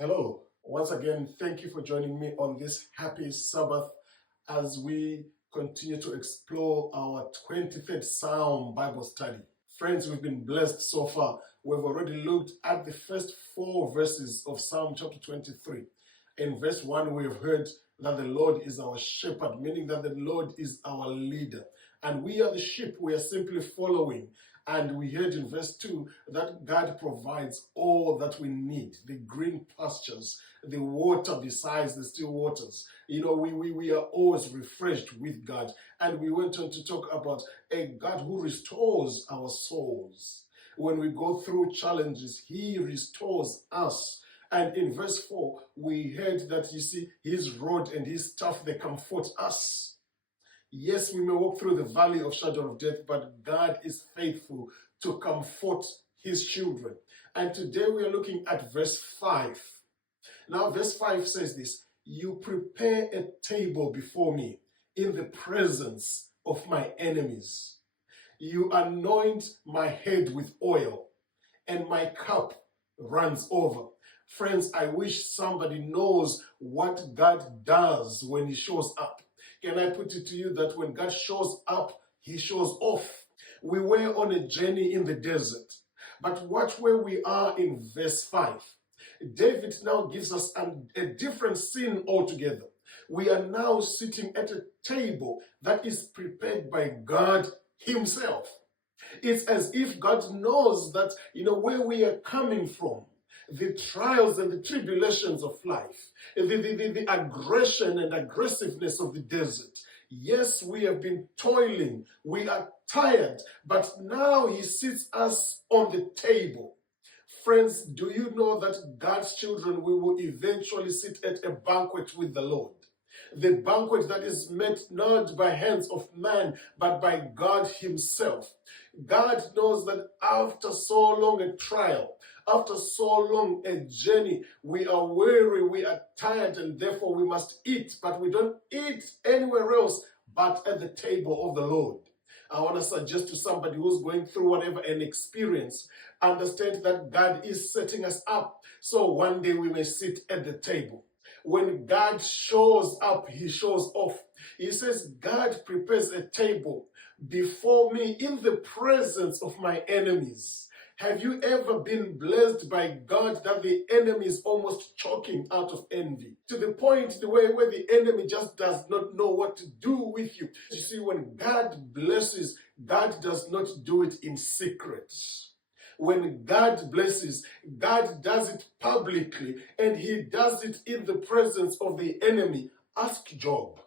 Hello, once again, thank you for joining me on this happy Sabbath as we continue to explore our 23rd Psalm Bible study. Friends, we've been blessed so far. We've already looked at the first 4 verses of Psalm chapter 23. In verse 1, we have heard that the Lord is our shepherd, meaning that the Lord is our leader. And we are the sheep, we are simply following. And we heard in verse 2 that God provides all that we need, the green pastures, the water besides the still waters. We are always refreshed with God. And we went on to talk about a God who restores our souls. When we go through challenges, He restores us. And in verse 4, we heard that, His rod and His staff, they comfort us. Yes, we may walk through the valley of shadow of death, but God is faithful to comfort His children. And today we are looking at verse 5. Now, verse 5 says this: "You prepare a table before me in the presence of my enemies. You anoint my head with oil, and my cup runs over." Friends, I wish somebody knows what God does when He shows up. Can I put it to you that when God shows up, He shows off? We were on a journey in the desert, but watch where we are in verse 5. David now gives us a different scene altogether. We are now sitting at a table that is prepared by God Himself. It's as if God knows that, where we are coming from, the trials and the tribulations of life, the aggression and aggressiveness of the desert. Yes, we have been toiling, we are tired, but now He sits us on the table. Friends, do you know that God's children, we will eventually sit at a banquet with the Lord? The banquet that is met not by hands of man, but by God Himself. God knows that after so long a trial, after so long a journey, we are weary, we are tired, and therefore we must eat. But we don't eat anywhere else but at the table of the Lord. I want to suggest to somebody who's going through whatever an experience, understand that God is setting us up so one day we may sit at the table. When God shows up, He shows off. He says, God prepares a table before me in the presence of my enemies. Have you ever been blessed by God that the enemy is almost choking out of envy? To the point where the enemy just does not know what to do with you. You see, when God blesses, God does not do it in secret. When God blesses, God does it publicly, and He does it in the presence of the enemy. Ask Job.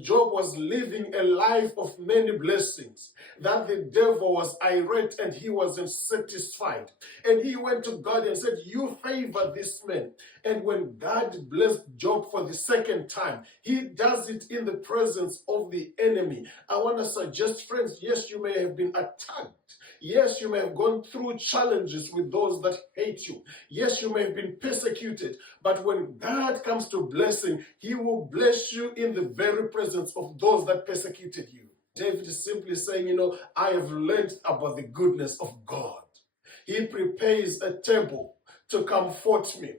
Job was living a life of many blessings, that the devil was irate and he wasn't satisfied. And he went to God and said, "You favor this man." And when God blessed Job for the second time, He does it in the presence of the enemy. I want to suggest, friends, yes, you may have been attacked. Yes, you may have gone through challenges with those that hate you. Yes, you may have been persecuted. But when God comes to blessing, He will bless you in the very presence of those that persecuted you. David is simply saying, I have learned about the goodness of God. He prepares a table to comfort me,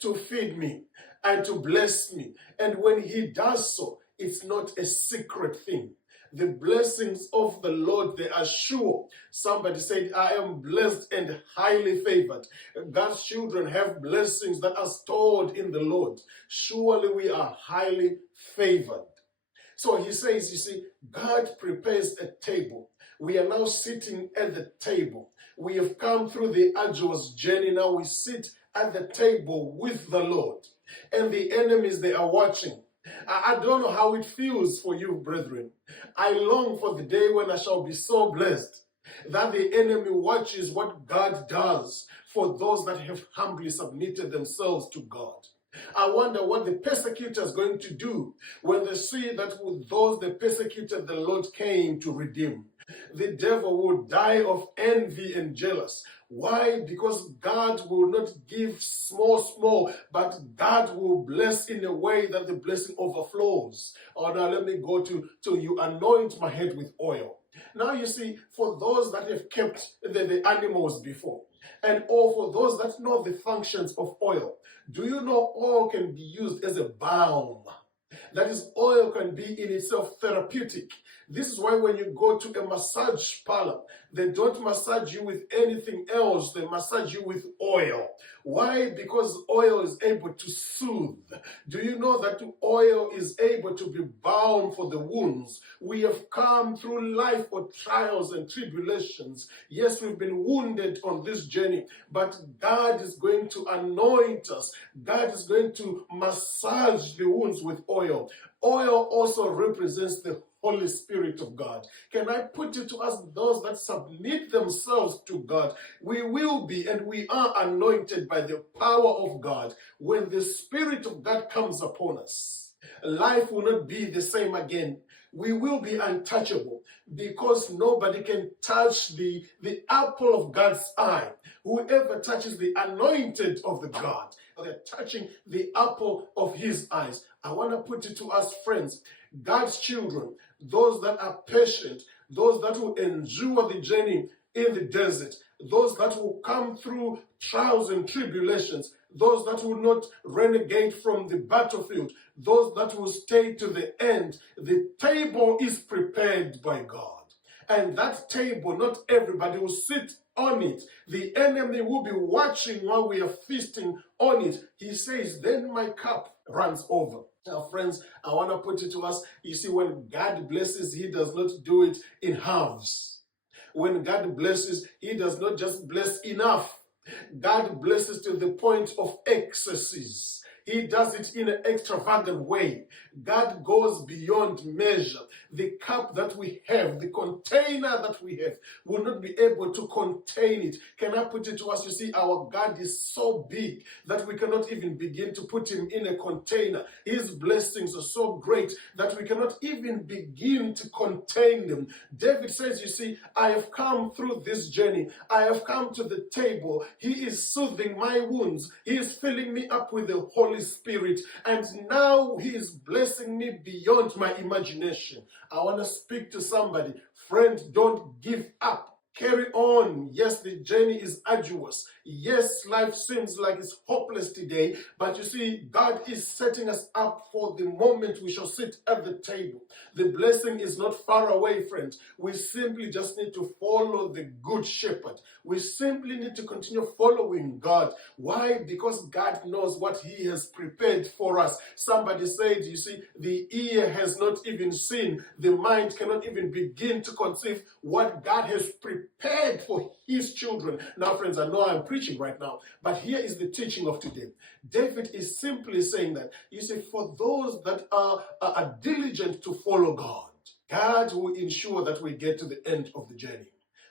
to feed me, and to bless me. And when He does so, it's not a secret thing. The blessings of the Lord, they are sure. Somebody said, I am blessed and highly favored. God's children have blessings that are stored in the Lord. Surely we are highly favored. So He says, God prepares a table. We are now sitting at the table. We have come through the arduous journey. Now we sit at the table with the Lord. And the enemies, they are watching. I don't know how it feels for you, brethren. I long for the day when I shall be so blessed that the enemy watches what God does for those that have humbly submitted themselves to God. I wonder what the persecutor is going to do when they see that with those they persecuted, the Lord came to redeem. The devil will die of envy and jealous. Why? Because God will not give small, but God will bless in a way that the blessing overflows. Oh, now let me go to you anoint my head with oil. Now you see, for those that have kept the animals before, And or for those that know the functions of oil, do you know oil can be used as a balm? That is, oil can be in itself therapeutic. This is why when you go to a massage parlor, they don't massage you with anything else, they massage you with oil. Why? Because oil is able to soothe. Do you know that oil is able to be balm for the wounds? We have come through life for trials and tribulations. Yes, we've been wounded on this journey, but God is going to anoint us. God is going to massage the wounds with oil. Oil also represents the Holy Spirit of God. Can I put it to us, those that submit themselves to God, we will be and we are anointed by the power of God. When the Spirit of God comes upon us, life will not be the same again. We will be untouchable because nobody can touch the apple of God's eye. Whoever touches the anointed of the God, they're touching the apple of his eyes. I want to put it to us, friends, God's children, those that are patient, those that will endure the journey in the desert, those that will come through trials and tribulations, those that will not renegade from the battlefield, those that will stay to the end. The table is prepared by God. And that table, not everybody will sit on it. The enemy will be watching while we are feasting on it. He says, then my cup runs over. Now, friends, I want to put it to us. You see, when God blesses, he does not do it in halves. When God blesses, he does not just bless enough. God blesses to the point of excesses. He does it in an extravagant way. God goes beyond measure. The cup that we have, the container that we have, will not be able to contain it. Can I put it to us? You see, our God is so big that we cannot even begin to put him in a container. His blessings are so great that we cannot even begin to contain them. David says, you see, I have come through this journey. I have come to the table. He is soothing my wounds. He is filling me up with the Holy Spirit, and now he is blessing me beyond my imagination. I want to speak to somebody. Friend, don't give up. Carry on. Yes, the journey is arduous. Yes, life seems like it's hopeless today, but you see, God is setting us up for the moment we shall sit at the table. The blessing is not far away, friends. We simply just need to follow the good shepherd. We simply need to continue following God. Why? Because God knows what he has prepared for us. Somebody said, you see, the ear has not even seen, the mind cannot even begin to conceive what God has prepared for his children. Now, friends, I know I'm preaching right now, but here is the teaching of today. David is simply saying that, you see, for those that are diligent to follow God, God will ensure that we get to the end of the journey,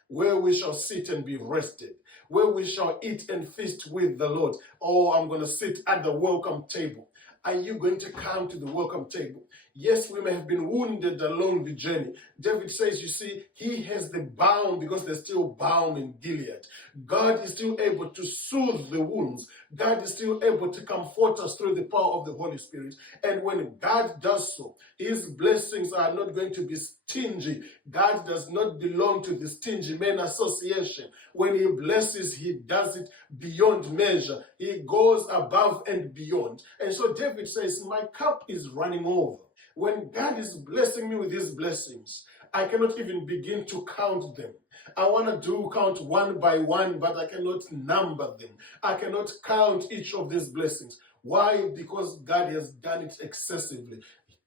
where we shall sit and be rested, where we shall eat and feast with the Lord. Oh, I'm going to sit at the welcome table. Are you going to come to the welcome table? Yes, we may have been wounded along the journey. David says, you see, he has the balm because there's still balm in Gilead. God is still able to soothe the wounds. God is still able to comfort us through the power of the Holy Spirit. And when God does so, his blessings are not going to be stingy. God does not belong to the Stingy Men Association. When he blesses, he does it beyond measure. He goes above and beyond. And so David says, my cup is running over. When God is blessing me with his blessings, I cannot even begin to count them. I want to count one by one, but I cannot number them. I cannot count each of these blessings. Why? Because God has done it excessively.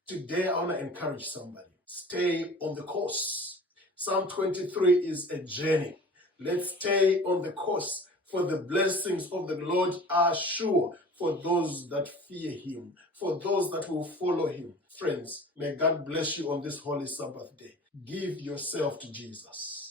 Today, I want to encourage somebody. Stay on the course. Psalm 23 is a journey. Let's stay on the course, for the blessings of the Lord are sure for those that fear him, for those that will follow him. Friends, may God bless you on this holy Sabbath day. Give yourself to Jesus.